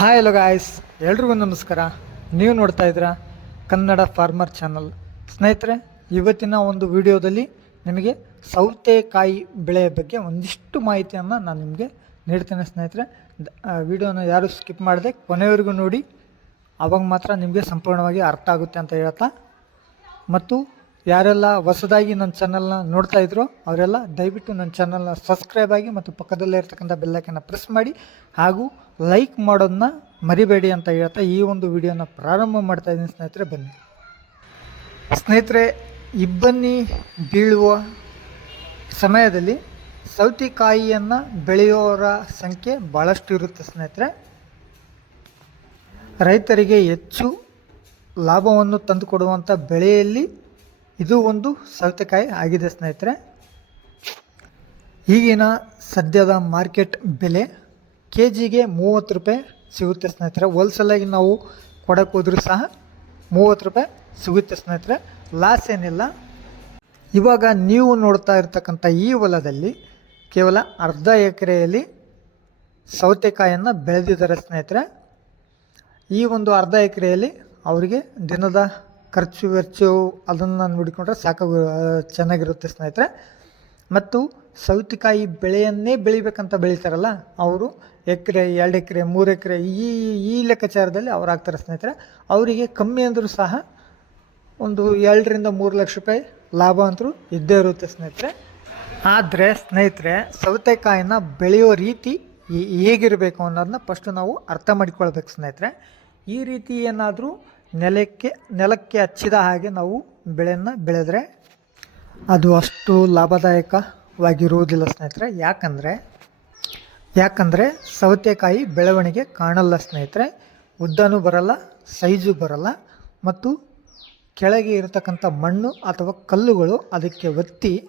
Hi hello guys ಎಲ್ರಿಗೂ ನಮಸ್ಕಾರ. ನೀವು ನೋಡ್ತಾ ಇದ್ದೀರಾ ಕನ್ನಡ ಫಾರ್ಮರ್ ಚಾನಲ್ ಸ್ನೇಹಿತರೆ, ಇವತ್ತಿನ ಒಂದು ವಿಡಿಯೋದಲ್ಲಿ ನಿಮಗೆ ಸೌತೆಕಾಯಿ ಬೆಳೆಯ ಬಗ್ಗೆ ಒಂದಿಷ್ಟು ಮಾಹಿತಿಯನ್ನು ನಾನು ನಿಮಗೆ ನೀಡ್ತೇನೆ ಸ್ನೇಹಿತರೆ. ವಿಡಿಯೋನ ಯಾರು ಸ್ಕಿಪ್ ಮಾಡದೆ ಕೊನೆಯವರೆಗೂ ನೋಡಿ. ಅವಾಗ ಮಾತ್ರ ನಿಮಗೆ ಸಂಪೂರ್ಣವಾಗಿ ಅರ್ಥ ಆಗುತ್ತೆ ಅಂತ ಹೇಳ್ತಾ. ಮತ್ತು ಯಾರೆಲ್ಲ ಹೊಸದಾಗಿ ನನ್ನ ಚಾನಲ್ನ ನೋಡ್ತಾ ಇದ್ರು ಅವರೆಲ್ಲ ದಯವಿಟ್ಟು ನನ್ನ ಚಾನಲ್ನ ಸಬ್ಸ್ಕ್ರೈಬ್ ಆಗಿ ಮತ್ತು ಪಕ್ಕದಲ್ಲೇ ಇರ್ತಕ್ಕಂಥ ಬೆಲ್ಲೈಕನ್ನ ಪ್ರೆಸ್ ಮಾಡಿ ಹಾಗೂ ಲೈಕ್ ಮಾಡೋದನ್ನ ಮರಿಬೇಡಿ ಅಂತ ಹೇಳ್ತಾ ಈ ಒಂದು ವಿಡಿಯೋನ ಪ್ರಾರಂಭ ಮಾಡ್ತಾ ಇದ್ದೀನಿ ಸ್ನೇಹಿತರೆ, ಬನ್ನಿ. ಸ್ನೇಹಿತರೆ, ಇಬ್ಬನಿ ಬೀಳುವ ಸಮಯದಲ್ಲಿ ಸೌತೆಕಾಯಿಯನ್ನು ಬೆಳೆಯೋರ ಸಂಖ್ಯೆ ಭಾಳಷ್ಟು ಇರುತ್ತೆ ಸ್ನೇಹಿತರೆ. ರೈತರಿಗೆ ಹೆಚ್ಚು ಲಾಭವನ್ನು ತಂದುಕೊಡುವಂಥ ಬೆಳೆಯಲ್ಲಿ ಇದು ಒಂದು ಸೌತೆಕಾಯಿ ಆಗಿದೆ ಸ್ನೇಹಿತರೆ. ಈಗಿನ ಸದ್ಯದ ಮಾರ್ಕೆಟ್ ಬೆಲೆ ಕೆ ಜಿಗೆ ಮೂವತ್ತು ರೂಪಾಯಿ ಸಿಗುತ್ತೆ ಸ್ನೇಹಿತರೆ. ಹೋಲ್ಸೇಲಾಗಿ ನಾವು ಕೊಡಕ್ಕೆ ಹೋದ್ರೂ ಸಹ ಮೂವತ್ತು ರೂಪಾಯಿ ಸಿಗುತ್ತೆ ಸ್ನೇಹಿತರೆ. ಲಾಸ್ ಏನಿಲ್ಲ. ಇವಾಗ ನೀವು ನೋಡ್ತಾ ಇರ್ತಕ್ಕಂಥ ಈ ಹೊಲದಲ್ಲಿ ಕೇವಲ ಅರ್ಧ ಎಕರೆಯಲ್ಲಿ ಸೌತೆಕಾಯನ್ನು ಬೆಳೆದಿದ್ದಾರೆ ಸ್ನೇಹಿತರೆ. ಈ ಒಂದು ಅರ್ಧ ಎಕರೆಯಲ್ಲಿ ಅವರಿಗೆ ದಿನದ ಖರ್ಚು ವೆಚ್ಚು ಅದನ್ನು ನೋಡಿಕೊಂಡ್ರೆ ಸಾಕು ಚೆನ್ನಾಗಿರುತ್ತೆ ಸ್ನೇಹಿತರೆ. ಮತ್ತು ಸೌತೆಕಾಯಿ ಬೆಳೆಯನ್ನೇ ಬೆಳಿಬೇಕಂತ ಬೆಳೀತಾರಲ್ಲ, ಅವರು ಎಕರೆ, ಎರಡು ಎಕರೆ, ಮೂರು ಎಕರೆ, ಈ ಈ ಲೆಕ್ಕಾಚಾರದಲ್ಲಿ ಅವ್ರು ಆಗ್ತಾರೆ ಸ್ನೇಹಿತರೆ. ಅವರಿಗೆ ಕಮ್ಮಿ ಅಂದರೂ ಸಹ ಒಂದು ಎರಡರಿಂದ ಮೂರು ಲಕ್ಷ ರೂಪಾಯಿ ಲಾಭ ಅಂತೂ ಇದ್ದೇ ಇರುತ್ತೆ ಸ್ನೇಹಿತರೆ. ಆದರೆ ಸ್ನೇಹಿತರೆ, ಸೌತೆಕಾಯಿನ ಬೆಳೆಯೋ ರೀತಿ ಹೇಗಿರಬೇಕು ಅನ್ನೋದನ್ನ ಫಸ್ಟು ನಾವು ಅರ್ಥ ಮಾಡಿಕೊಳ್ಬೇಕು ಸ್ನೇಹಿತರೆ. ಈ ರೀತಿ ಏನಾದರೂ ನೆಲಕ್ಕೆ ನೆಲಕ್ಕೆ ಹಚ್ಚಿದ ಹಾಗೆ ನಾವು ಬೆಳೆಯನ್ನು ಬೆಳೆದ್ರೆ ಅದು ಅಷ್ಟು ಲಾಭದಾಯಕವಾಗಿರುವುದಿಲ್ಲ ಸ್ನೇಹಿತರೆ. ಯಾಕಂದರೆ ಯಾಕಂದರೆ ಸೌತೆಕಾಯಿ ಬೆಳವಣಿಗೆ ಕಾಣಲ್ಲ ಸ್ನೇಹಿತರೆ. ಉದ್ದನೂ ಬರಲ್ಲ, ಸೈಜು ಬರಲ್ಲ ಮತ್ತು ಕೆಳಗೆ ಇರತಕ್ಕಂಥ ಮಣ್ಣು ಅಥವಾ ಕಲ್ಲುಗಳು ಅದಕ್ಕೆ ಒತ್ತಿ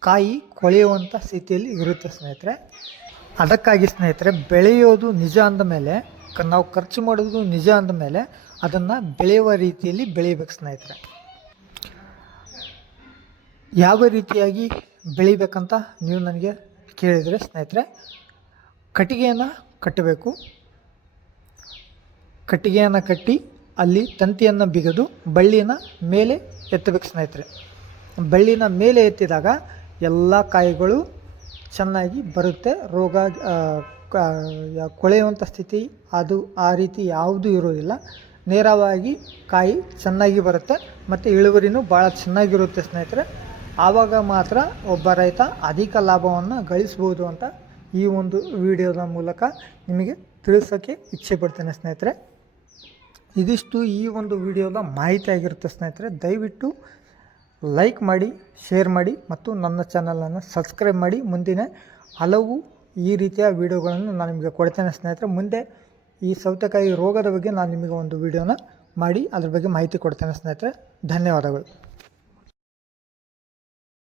ಕಾಯಿ ಕೊಳೆಯುವಂಥ ಸ್ಥಿತಿಯಲ್ಲಿ ಇರುತ್ತೆ ಸ್ನೇಹಿತರೆ. ಅದಕ್ಕಾಗಿ ಸ್ನೇಹಿತರೆ, ಬೆಳೆಯೋದು ನಿಜ ಅಂದ ಮೇಲೆ ನಾವು ಖರ್ಚು ಮಾಡೋದು ನಿಜ ಅಂದ ಮೇಲೆ ಅದನ್ನು ಬೆಳೆಯುವ ರೀತಿಯಲ್ಲಿ ಬೆಳಿಬೇಕು ಸ್ನೇಹಿತರೆ. ಯಾವ ರೀತಿಯಾಗಿ ಬೆಳಿಬೇಕಂತ ನೀವು ನನಗೆ ಕೇಳಿದರೆ ಸ್ನೇಹಿತರೆ, ಕಟ್ಟಿಗೆಯನ್ನು ಕಟ್ಟಬೇಕು. ಕಟ್ಟಿಗೆಯನ್ನು ಕಟ್ಟಿ ಅಲ್ಲಿ ತಂತಿಯನ್ನು ಬಿಗಿದು ಬಳ್ಳಿನ ಮೇಲೆ ಎತ್ತಬೇಕು ಸ್ನೇಹಿತರೆ. ಬಳ್ಳಿನ ಮೇಲೆ ಎತ್ತಿದಾಗ ಎಲ್ಲ ಕಾಯಿಗಳು ಚೆನ್ನಾಗಿ ಬರುತ್ತೆ, ರೋಗ ಕೊಳೆಯುವಂಥ ಸ್ಥಿತಿ ಅದು ಆ ರೀತಿ ಯಾವುದೂ ಇರೋದಿಲ್ಲ. ನೇರವಾಗಿ ಕಾಯಿ ಚೆನ್ನಾಗಿ ಬರುತ್ತೆ ಮತ್ತು ಇಳುವರಿನೂ ಭಾಳ ಚೆನ್ನಾಗಿರುತ್ತೆ ಸ್ನೇಹಿತರೆ. ಆವಾಗ ಮಾತ್ರ ಒಬ್ಬ ರೈತ ಅಧಿಕ ಲಾಭವನ್ನು ಗಳಿಸ್ಬೋದು ಅಂತ ಈ ಒಂದು ವಿಡಿಯೋದ ಮೂಲಕ ನಿಮಗೆ ತಿಳಿಸೋಕ್ಕೆ ಇಚ್ಛೆ ಪಡ್ತೇನೆ ಸ್ನೇಹಿತರೆ. ಇದಿಷ್ಟು ಈ ಒಂದು ವಿಡಿಯೋದ ಮಾಹಿತಿ ಆಗಿರುತ್ತೆ ಸ್ನೇಹಿತರೆ. ದಯವಿಟ್ಟು ಲೈಕ್ ಮಾಡಿ, ಶೇರ್ ಮಾಡಿ ಮತ್ತು ನನ್ನ ಚಾನಲನ್ನು ಸಬ್ಸ್ಕ್ರೈಬ್ ಮಾಡಿ. ಮುಂದಿನ ಹಲವು ಈ ರೀತಿಯ ವಿಡಿಯೋಗಳನ್ನು ನಾನು ನಿಮಗೆ ಕೊಡ್ತೇನೆ ಸ್ನೇಹಿತರೆ. ಮುಂದೆ ಈ ಸೌತೆಕಾಯಿ ರೋಗದ ಬಗ್ಗೆ ನಾನು ನಿಮಗೆ ಒಂದು ವಿಡಿಯೋನ ಮಾಡಿ ಅದ್ರ ಬಗ್ಗೆ ಮಾಹಿತಿ ಕೊಡ್ತೇನೆ ಸ್ನೇಹಿತರೆ. ಧನ್ಯವಾದಗಳು.